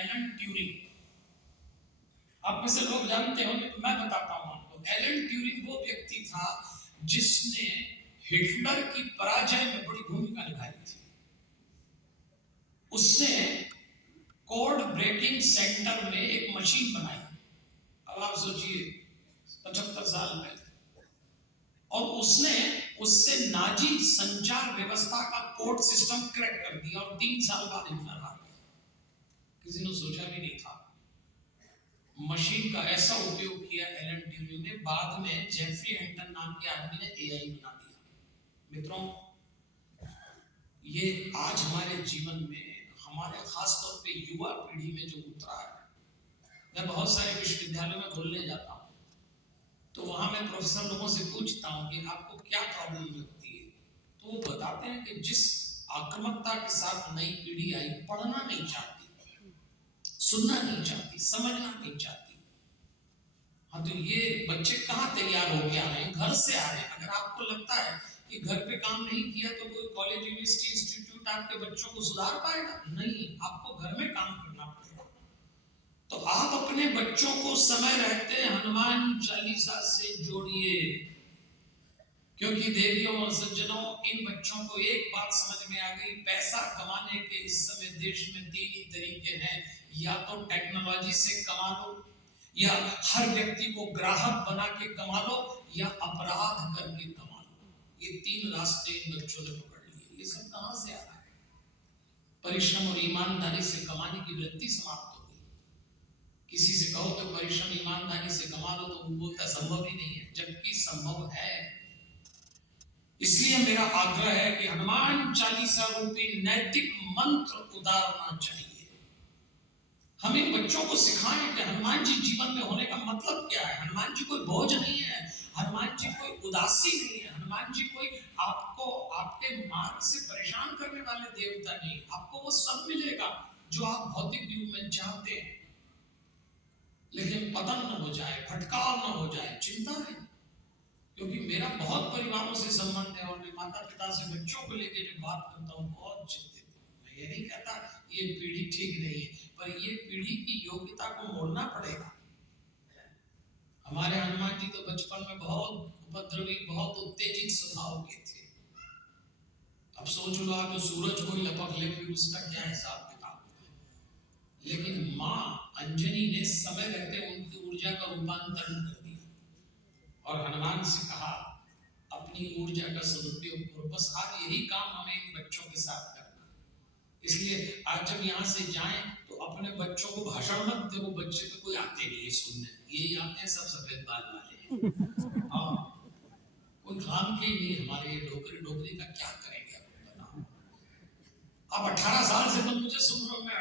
Alan Turing. आप में से लोग जानते होंगे तो मैं बताता हूं आपको। एलन ट्यूरिंग वो व्यक्ति था जिसने हिटलर की पराजय में बड़ी भूमिका निभाई थी। उसने कोड ब्रेकिंग सेंटर में एक मशीन बनाई। अब आप सोचिए 75 साल पहले, और उसने उससे नाजी संचार व्यवस्था का कोड सिस्टम क्रैक कर दिया और 3 साल बाद हिटलर हार गया। किसी ने सोचा भी नहीं था। मशीन का ऐसा उपयोग किया एलन ट्यूरिंग ने। बाद में जेफरी हिंटन नाम के आदमी ने एआई बना दिया। मित्रों, ये आज हमारे जीवन में, हमारे खास तौर पे युवा पीढ़ी में जो उतरा है। मैं बहुत सारे विश्वविद्यालयों में बोलने जाता हूँ तो वहां मैं प्रोफेसर लोगों से पूछता हूँ कि आपको क्या प्रॉब्लम लगती है, तो वो बताते हैं कि जिस आक्रामकता के साथ नई पीढ़ी आई, पढ़ना नहीं चाहती, सुनना नहीं चाहती, समझना नहीं चाहती। हाँ, तो ये बच्चे कहाँ तैयार होके आ रहे हैं? घर से आ रहे हैं। अगर आपको लगता है कि घर पे काम नहीं किया तो कोई कॉलेज, यूनिवर्सिटी, इंस्टीट्यूट आपके बच्चों को सुधार पाएगा? नहीं, आपको घर में काम करना पड़ेगा। तो आप अपने बच्चों को समय रहते हनुमान चालीसा से जोड़िए, क्योंकि देवियों और सज्जनों, इन बच्चों को एक बात समझ में आ गई। पैसा कमाने के इस समय देश में 3 ही तरीके हैं। या तो टेक्नोलॉजी से कमा लो, या हर व्यक्ति को ग्राहक बना के कमा लो, या अपराध करके कमा लो। ये 3 रास्ते इन बच्चों ने पकड़ लिए। ये सब कहां से आ रहा है? परिश्रम और ईमानदारी से कमाने की वृत्ति समाप्त हो गई। किसी से कहो कि परिश्रम ईमानदारी से कमा लो तो वो बोलता संभव ही नहीं है, जबकि संभव है। इसलिए मेरा आग्रह है कि हनुमान चालीसा रूपी नैतिक मंत्र उतारना चाहिए। हम इन बच्चों को सिखाएं कि हनुमान जी जीवन में होने का मतलब क्या है। हनुमान जी कोई बोझ नहीं है, हनुमान जी कोई उदासी नहीं है, हनुमान जी कोई आपको आपके मार्ग से परेशान करने वाले देवता नहीं। आपको वो सब मिलेगा जो आप भौतिक युग में चाहते हैं, लेकिन पतन न हो जाए, भटकाव न हो जाए। चिंता है, क्योंकि मेरा बहुत परिवारों से संबंध है और मैं माता पिता से बच्चों को लेकर जो बात करता हूँ, बहुत चिंतित हूँ। मैं ये नहीं कहता ये पीढ़ी ठीक नहीं है, पर ये पीढ़ी की योग्यता को मोड़ना पड़ेगा। हमारे हनुमान जी तो बचपन में बहुत उपद्रवी, बहुत उत्तेजित स्वभाव के थे। अब सोच लो आप, जो सूरज को लपक ले फिर उसका क्या हिसाब किताब। लेकिन माँ अंजनी ने समय रहते उनकी ऊर्जा का रूपांतरण कर दिया और हनुमान से कहा अपनी ऊर्जा का सदुपयोग करो। बस आज यही काम हमें इन बच्चों के साथ करना। इसलिए आज जब यहाँ से जाएं तो अपने बच्चों को भाषण मत दे। वो बच्चे तो कोई आते नहीं है सुनने, यही आते हैं सब सफेद बाल वाले। हाँ, कोई काम के नहीं। हमारे ये डोकरी का क्या करेंगे आप बताओ। अब 18 साल से तुम मुझे सुन रहे हो, मैं